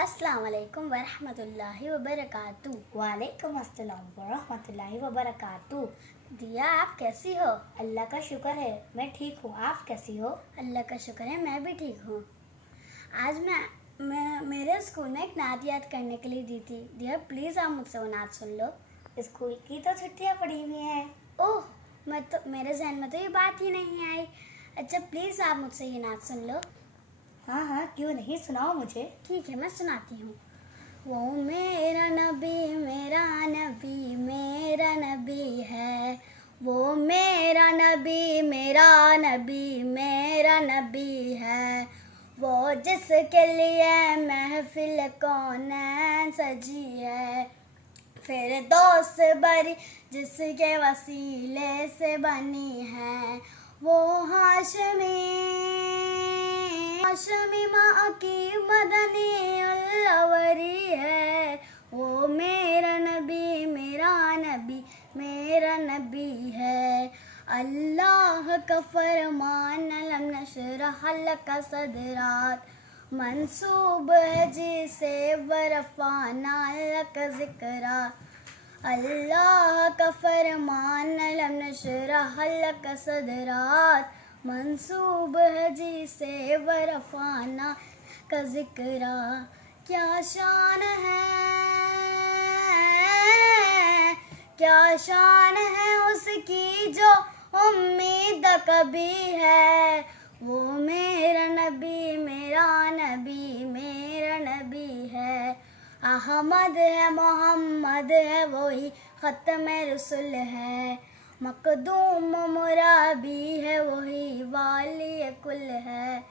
अस्सलाम वालेकुम वरहमतुल्लाहि वबरकातुह। वालेकुम अस्सलाम वरहमतुल्लाहि वबरकातुह। दिया, आप कैसी हो? अल्लाह का शुक्र है, मैं ठीक हूँ। आप कैसी हो? अल्लाह का शुक्र है, मैं भी ठीक हूँ। आज मैं मेरे स्कूल में एक नात याद करने के लिए दी थी। दिया, प्लीज़ आप मुझसे वो नात सुन लो। स्कूल की तो छुट्टियाँ पड़ी हुई हैं। ओह, मेरे जहन में तो ये बात ही नहीं आई। अच्छा, प्लीज़ आप मुझसे ये नात सुन लो। हाँ हाँ, क्यों नहीं, सुनाओ मुझे। ठीक है, मैं सुनाती हूँ। वो मेरा नबी मेरा नबी मेरा नबी है, वो मेरा नबी मेरा नबी मेरा नबी है, वो जिसके लिए महफिल कौनैन सजी है, फिर दोस्त बरी जिसके वसीले से बनी है, वो हाशमी माँ की मदनी अल्लावरी है, वो मेरा नबी मेरा नबी है। अल्लाह का फरमान लम नशरह लका सदरात, मंसूब है जिसे वरफाना लका ज़िक्रा। अल्लाह का फरमान लम नशरह लका सदरात, मंसूब है जिसे वरफाना का ज़िक्रा। क्या शान है उसकी जो उम्मीद कभी है, वो मेरा नबी मेरा नबी है। अहमद है मोहम्मद है वही ख़त्म रसूल है, मकदूम मुराबी है वही वाली कुल है।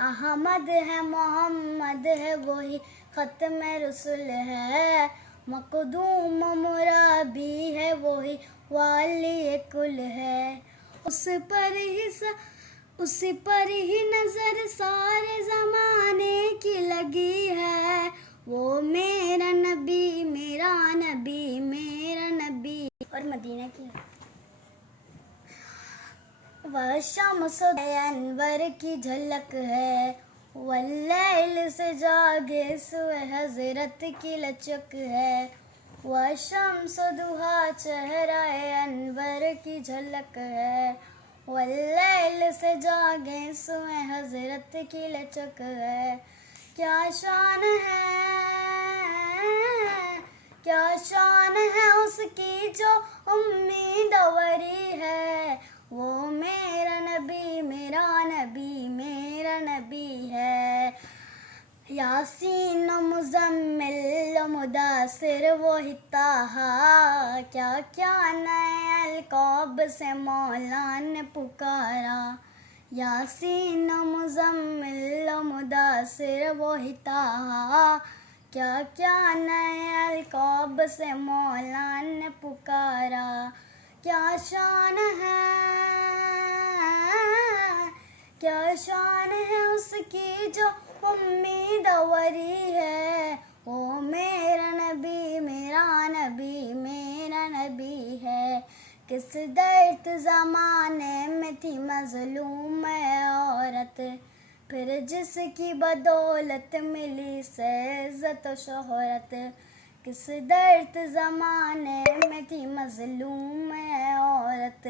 अहमद है मोहम्मद है वही ख़त्म रसूल है, मकदूम मुराबी है वही वाली कुल है। उस पर ही नजर सारे ज़माने की लगी है, वो मेरा नबी मेरा नबी। और मदीना की वह शम्स अनवर की झलक है, वल्लैल से जागे सुए हजरत की लचक है, वह शम्स दुहा चेहरा अनवर की झलक है, वल्लैल से जागे सुए हजरत की लचक है। क्या शान है उसकी जो उम्मीद वरी है, वो मेरा नबी मेरा नबी है। यासीन मुज़म्मिल मुदासिर वो हिताहा, क्या क्या नए अलक़ाब से मौला ने पुकारा। यासीन मुज़म्मिल मुदासिर वो हिताहा, क्या क्या नए अलक़ाब से मौला ने पुकारा। क्या शान है उसकी जो उम्मीद वरी है, वो मेरा नबी मेरा नबी है। किस दर्द ज़माने में थी मज़लूम औरत, फिर जिसकी बदौलत मिली से इज़्ज़त व शोहरत। किस दर्द ज़माने में थी मज़लूम औरत,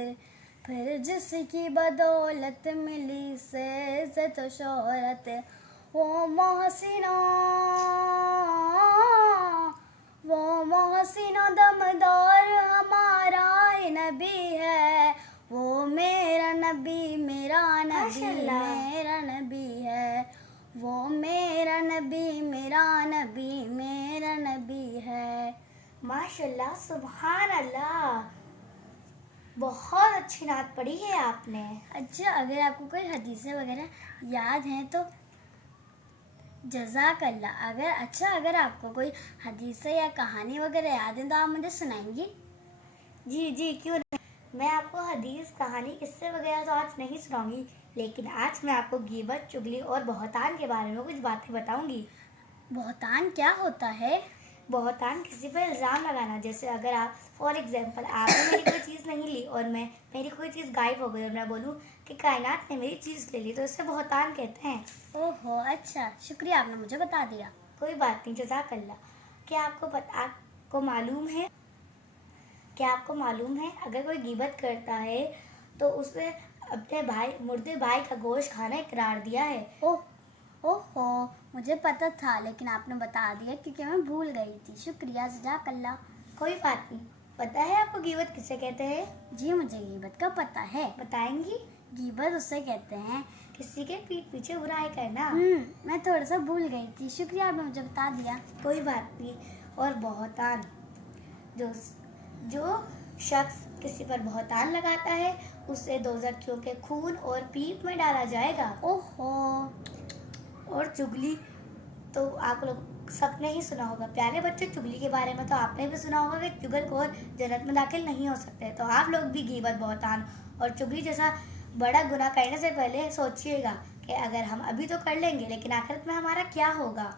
फिर जिसकी बदौलत मिली से इज़्ज़त व शोहरत। वो मोहसिनो दमदार हमारा ही नबी है, वो मेरा नबी मेरा नबी है, वो मेरा नबी मेरा नबी है। माशाल्लाह, सुभान अल्लाह, बहुत अच्छी नात पढ़ी है आपने। अच्छा, अगर आपको कोई हदीसें वगैरह याद हैं तो जज़ाक अल्लाह। अगर आपको कोई हदीसें या कहानी वगैरह याद है तो आप मुझे सुनाएंगी? जी, क्यों नहीं। मैं आपको हदीस, कहानी, किस्से वगैरह तो आज नहीं सुनाऊंगी, लेकिन आज मैं आपको गीबत, चुगली और बहतान के बारे में कुछ बातें बताऊंगी। बहतान क्या होता है? बहतान किसी पर इल्ज़ाम लगाना। जैसे अगर आप फॉर एग्जांपल आपने मेरी कोई चीज़ नहीं ली और मेरी कोई चीज़ गायब हो गई और मैं बोलूँ कि कायनात ने मेरी चीज़ ले ली, तो इसे बहतान कहते हैं। ओहो, अच्छा, शुक्रिया, आपने मुझे बता दिया। कोई बात नहीं, जज़ाकल्लाह। क्या आपको मालूम है अगर कोई गिबत करता है तो उसने अपने मुर्दे भाई का गोश्त खाना इकरार दिया है। ओहो, मुझे पता था लेकिन आपने बता दिया क्योंकि मैं भूल गई थी। शुक्रिया, जज़ाकल्लाह। कोई बात नहीं। पता है आपको गिबत किसे कहते हैं? जी मुझे गिबत का पता है। बताएंगी? गिबत उससे कहते हैं किसी के पीठ पीछे बुराई करना। मैं थोड़ा सा भूल गई थी। शुक्रिया, आपने मुझे बता दिया। कोई बात नहीं। और बहुतान, जो शख्स किसी पर बहुतान लगाता है उसे दोज़खियों के खून और पीप में डाला जाएगा। ओहो। और चुगली तो आप लोग सबने ही सुना होगा। प्यारे बच्चे, चुगली के बारे में तो आपने भी सुना होगा कि चुगलखोर जन्नत में दाखिल नहीं हो सकते। तो आप लोग भी गीबत, बहुतान और चुगली जैसा बड़ा गुनाह करने से पहले सोचिएगा कि अगर हम अभी तो कर लेंगे लेकिन आखिरत में हमारा क्या होगा।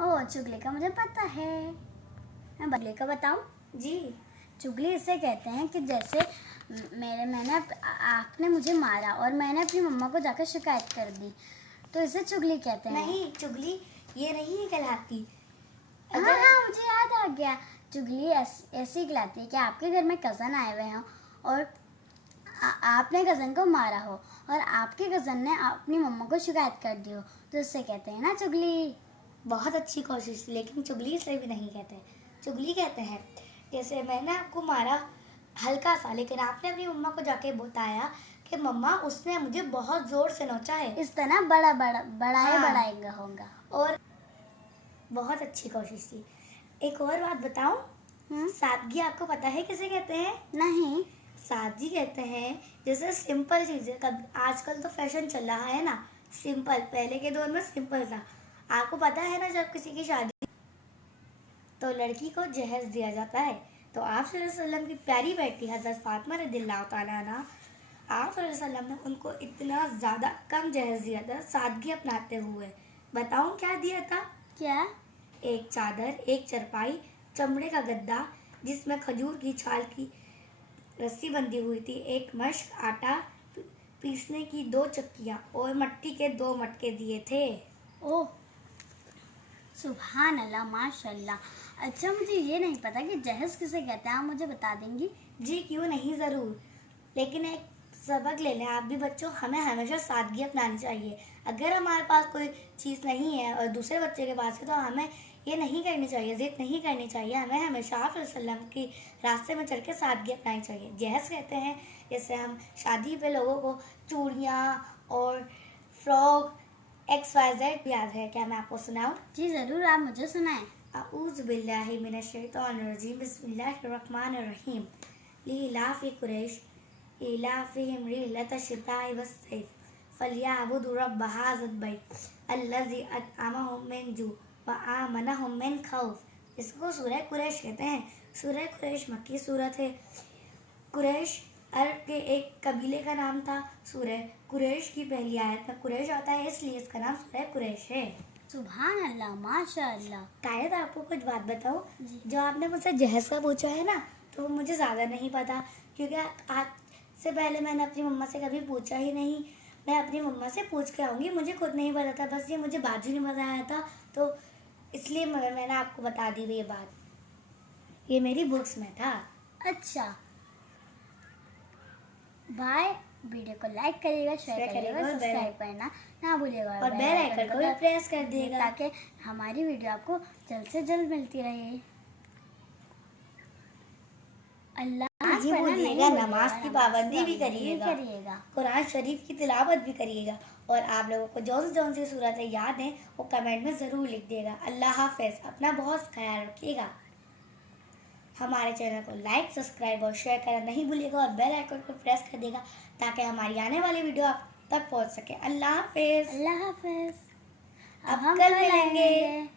ओह, चुगली का मुझे पता है। मैं बदले का बताऊं? जी। चुगली इसे कहते हैं कि जैसे आपने मुझे मारा और मैंने अपनी मम्मा को जाकर शिकायत कर दी, तो इसे चुगली कहते हैं। नहीं, चुगली ये नहीं कहलाती। हाँ, मुझे याद आ गया। चुगली ऐसी कहलाती है कि आपके घर में कज़न आए हुए हों और आपने कज़न को मारा हो और आपके कज़न ने अपनी मम्मा को शिकायत कर दी हो, तो इससे कहते हैं ना चुगली। बहुत अच्छी कोशिश, लेकिन चुगली से भी नहीं कहते। चुगली कहते हैं जैसे मैंने आपको मारा हल्का सा, लेकिन आपने अपनी मम्मा को जाके बताया कि मम्मा उसने मुझे बहुत जोर से नोचा है। इस तरह बढ़ाएगा होगा। और बहुत अच्छी कोशिश थी। एक और बात बताऊं? सादगी आपको पता है किसे कहते हैं? नहीं। सादगी कहते हैं जैसे सिंपल चीजें। आजकल तो फैशन चल रहा है ना, सिंपल। पहले के दौर में सिंपल था। आपको पता है ना, जब किसी की शादी तो लड़की को जहेज दिया जाता है। तो आप सल्लल्लाहु अलैहि वसल्लम की प्यारी बेटी हज़रत फातिमा रज़ियल्लाहु तआला अन्हा, आप सल्लल्लाहु अलैहि वसल्लम ने उनको इतना ज़्यादा कम जहेज दिया था सादगी अपनाते हुए। बताऊं क्या दिया था? क्या? एक चादर, एक चरपाई, चमड़े का गद्दा जिसमें खजूर की छाल की रस्सी बंधी हुई थी, एक मश्क, आटा पीसने की 2 चक्कियाँ और मिट्टी के 2 मटके दिए थे। ओह, सुभान अल्लाह, माशाल्लाह। अच्छा, मुझे ये नहीं पता कि जहेज किसे कहते हैं। आप मुझे बता देंगी? जी क्यों नहीं, ज़रूर। लेकिन एक सबक ले लें आप भी बच्चों, हमें हमेशा सादगी अपनानी चाहिए। अगर हमारे पास कोई चीज़ नहीं है और दूसरे बच्चे के पास है तो हमें ये नहीं करनी चाहिए, ज़िद नहीं करनी चाहिए। हमें हमेशा आप वसल्लम की रास्ते में चल के सादगी अपनानी चाहिए। जहेज कहते हैं जैसे हम शादी पे लोगों को चूड़ियाँ और फ्रॉक XYZ याद है। क्या मैं आपको सुनाऊँ? जी ज़रूर, आप मुझे सुनाएं। अऊज़ु बिल्लाहि मिनश्शैतानिर्रजीम, बिस्मिल्लाहिर्रहमानिर्रहीम। लीइलाफ़ि कुरैश इलाफ़िहिम रिहलतश शिताइ वस्सैफ़ फ़लयअबुदू रब्ब हाज़िल बैत अल्लज़ी अतअमहुम मिन जू व आमनहुम मिन खौफ़। इसको सूरह कुरैश कहते हैं। सूरह कुरैश मक्की सूरत है। कुरैश अरब के एक कबीले का नाम था। सूरह कुरैश की पहली आयत में कुरैश आता है, इसलिए इसका नाम सूरह कुरैश है। सुभान अल्लाह, माशाअल्लाह। शायद आपको कुछ बात बताऊं, जो आपने मुझसे जहेज का पूछा है ना, तो मुझे ज़्यादा नहीं पता, क्योंकि आज से पहले मैंने अपनी मम्मा से कभी पूछा ही नहीं। मैं अपनी मम्मा से पूछ के आऊँगी, मुझे खुद नहीं पता था। बस ये मुझे बाजू ने बताया था, तो इसलिए मैंने आपको बता दी ये बात। ये मेरी बुक्स में था। अच्छा, बाय। वीडियो को लाइक करिएगा, शेयर करिएगा, सब्सक्राइब करना ना भूलिएगा और बेल आइकन को भी प्रेस कर दिएगा ताकि हमारी वीडियो आपको जल्द से जल्द मिलती रहे। अल्लाह नहीं भूलिएगा, नमाज की पाबंदी भी करिएगा, कुरान शरीफ की तिलावत भी करिएगा। और आप लोगों को जौन सी सूरतें याद हैं वो कमेंट में ज़रूर लिख दिएगा। अल्लाह हाफ़िज़। अपना बहुत ख्याल रखिएगा। हमारे चैनल को लाइक, सब्सक्राइब और शेयर करना नहीं भूलिएगा और बेल आइकन को प्रेस कर देगा ताकि हमारी आने वाली वीडियो आप तक पहुंच सके। अल्लाह हाफ़िज़। अल्लाह हाफ़िज़। अब कल मिलेंगे।